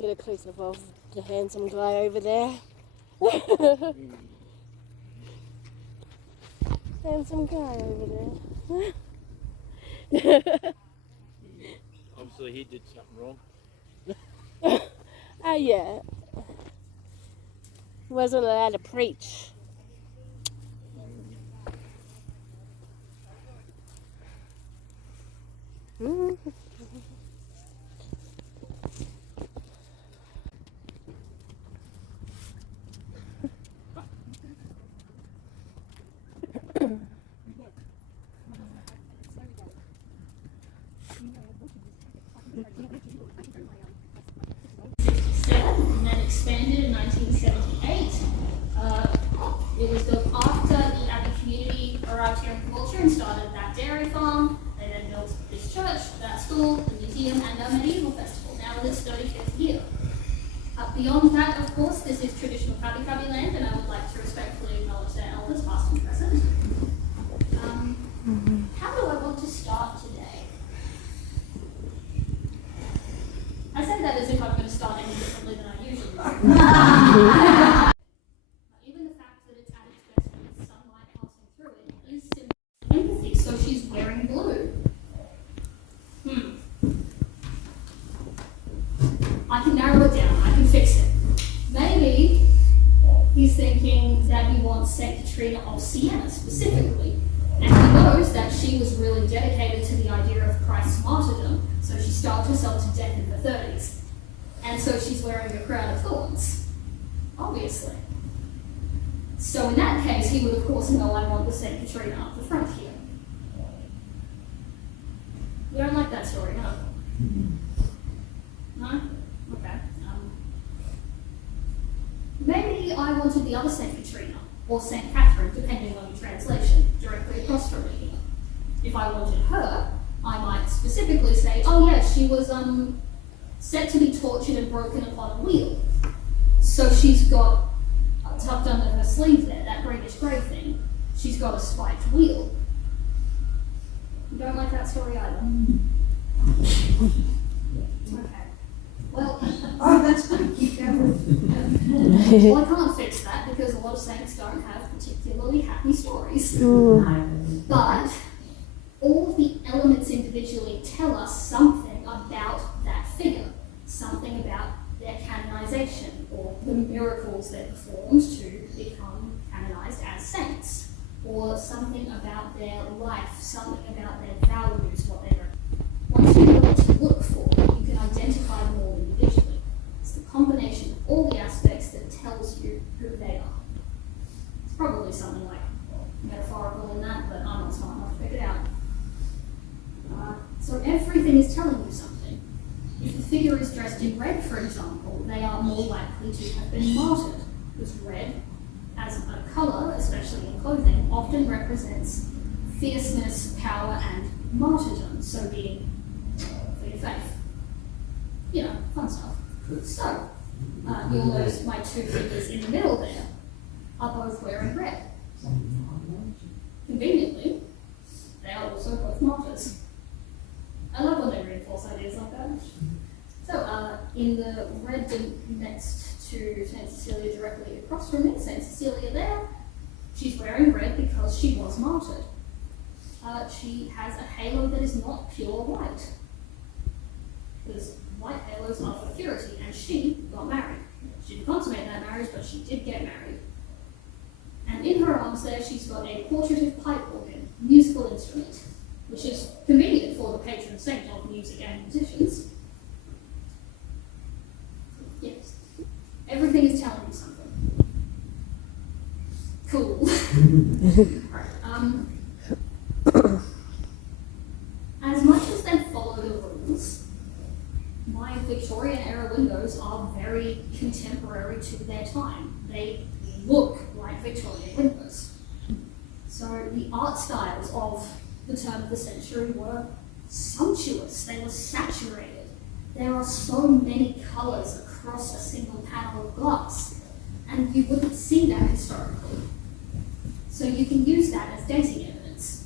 get a close-up of the handsome guy over there. Handsome guy over there. Obviously he did something wrong. Yeah. Wasn't allowed to preach. And then expanded in 1978. It was built after the Abbey community arrived here in Caboolture and started that dairy farm. They then built this church, that school, the museum, and a medieval festival, now in its 35th year. Beyond that, of course, this is traditional Kabi Kabi land, and I would like to respectfully acknowledge their elders, past and present. How do I want to start today? I say that as if I'm going to start any differently than I usually do. Even the fact that it's at its best with sunlight passing through it is empathy, so she's wearing blue. I can narrow it down, I can fix it. Maybe he's thinking that he wants St. Katrina of Siena specifically, and he knows that she was really dedicated to the idea of Christ's martyrdom, so she starved herself to death in her 30s. And so she's wearing a crown of thorns, obviously. So in that case, he would of course know I want the St. Katrina up the front here. You don't like that story, no? No? Okay. Maybe I wanted the other St. Katrina, or St. Catherine, depending on your translation, directly across from me here. If I wanted her, I might specifically say, oh yeah, she was set to be tortured and broken upon a wheel. So she's got, tucked under her sleeve there, that greenish grey thing, she's got a spiked wheel. You don't like that story either? Okay. Well, oh, that's good. Keep going. Well, I can't fix that because a lot of saints don't have particularly happy stories. But all the elements individually tell us something about that figure, something about their canonization or the miracles they performed to become canonized as saints, or something about their life, something about their values, what they were. Once you know what to look for, you can identify them all individually. It's the combination of all the aspects that tells you who they are. It's probably something like metaphorical in that, but I'm not smart enough to pick it out. So everything is telling you something. If the figure is dressed in red, for example, they are more likely to have been martyred, because red, as a colour, especially in clothing, often represents fierceness, power, and martyrdom, so being for your faith. You know, fun stuff. So, you'll notice my two figures in the middle there are both wearing red. Conveniently, they are also both martyrs. I love when they reinforce ideas like that. So, in the red next to St. Cecilia directly across from me, St. Cecilia there, she's wearing red because she was martyred. She has a halo that is not pure white, because white halos are for purity, and she got married. She didn't consummate that marriage, but she did get married. And in her arms there, she's got a portaitive pipe organ, musical instrument, which is convenient for the patron saint of music and musicians. Yes, everything is telling you something. Cool. As much as they follow the rules, my Victorian era windows are very contemporary to their time. They look like Victorian windows. So the art styles of the turn of the century were sumptuous, they were saturated. There are so many colours across a single panel of glass, and you wouldn't see that historically. So you can use that as dating evidence.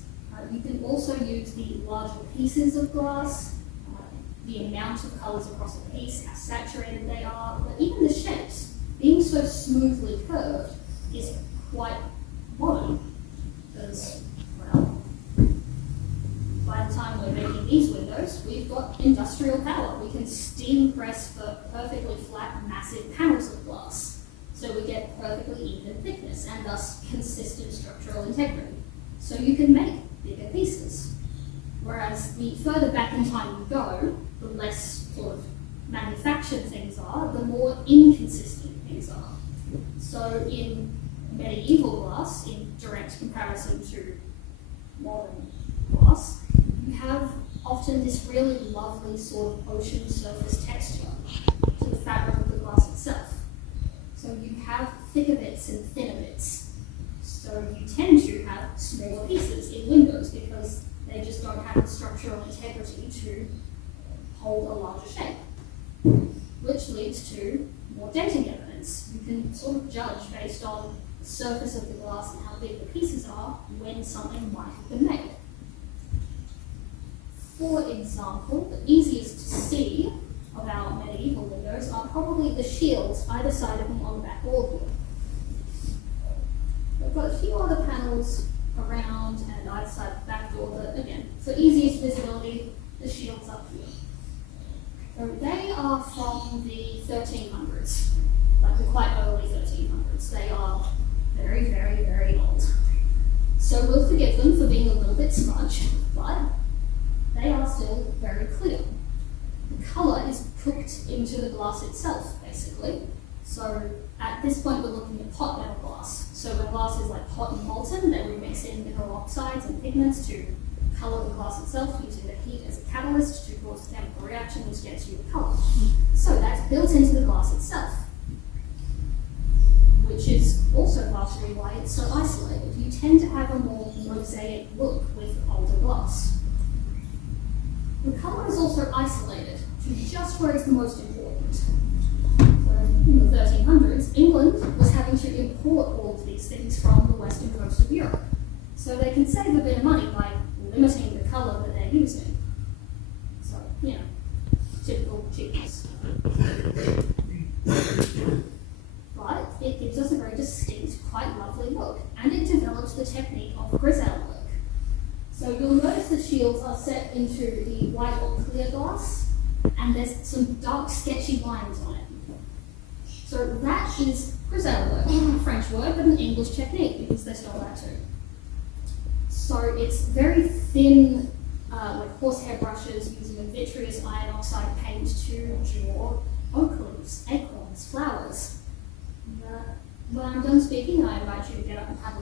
You can also use the larger pieces of glass, the amount of colours across a piece, how saturated they are. but even the shapes, being so smoothly curved, is quite modern. Because, well, by the time we're making these windows, we've got industrial power. We can steam press for perfectly flat, massive panels of glass. So we get perfectly even thickness and thus consistent structural integrity. So you can make bigger pieces. Whereas the further back in time you go, the less sort of manufactured things are, the more inconsistent things are. So in medieval glass, in direct comparison to modern glass, you have often this really lovely sort of ocean surface texture to the fabric of the glass itself. So you have thicker bits and thinner bits. So you tend to have smaller pieces in windows because they just don't have the structural integrity to hold a larger shape, which leads to more dating evidence. You can sort of judge based on the surface of the glass and how big the pieces are when something might have been made. For example, the easiest to see of our medieval windows are probably the shields either side of them on the back wall here. We've got a few other panels around and either side of the back door, but again, for easiest visibility, the shields up here. So they are from the 1300s, like the quite early 1300s. They are very, very, very old. So we'll forgive them for being a little bit smudged, but they are still very clear. The colour is cooked into the glass itself, basically. So at this point, we're looking at hot metal glass. So when glass is like hot and molten, they will mix in mineral oxides and pigments to colour the glass itself using the heat as a catalyst to cause a chemical reaction which gets you the colour. So that's built into the glass itself, which is also partially why it's so isolated. You tend to have a more mosaic look with older glass. The colour is also isolated to just where it's the most important. So in the 1300s, England was having to import all of these things from the western coast of Europe. So they can save a bit of money by limiting the colour that they're using. So, you know, typical cheapness. But it gives us a very distinct, quite lovely look, and it develops the technique of grisaille work. So you'll notice the shields are set into the white or clear glass, and there's some dark, sketchy lines on it. So that is grisaille work, a French word, but an English technique because they stole that too. So it's very thin, like horsehair brushes using a vitreous iron oxide paint to draw oak leaves, acorns, flowers. When I'm done speaking, I invite you to get up and have a